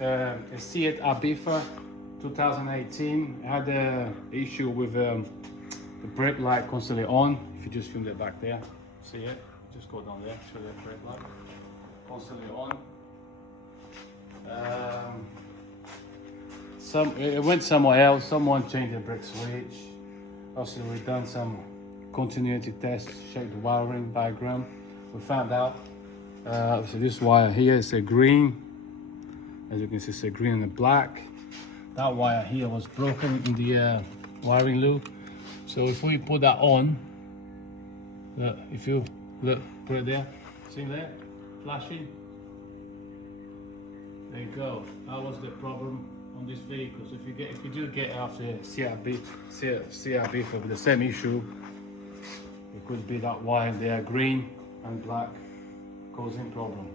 a Seat Ibiza 2018. It had an issue with the brake light constantly on. If you just film it back there, see it? Just go down there, show the brake light constantly on. It went somewhere else. Someone changed the brake switch. Also, we've done some continuity tests, checked the wiring diagram. We found out. So this wire here is a green. As you can see, it's a green and a black. That wire here was broken in the wiring loop. So if we put that on, look, if you look, put it there, see there, flashing. There you go. That was the problem on this vehicle. So if you do get after CRB with the same issue, it could be that wire there, green and black, causing problem.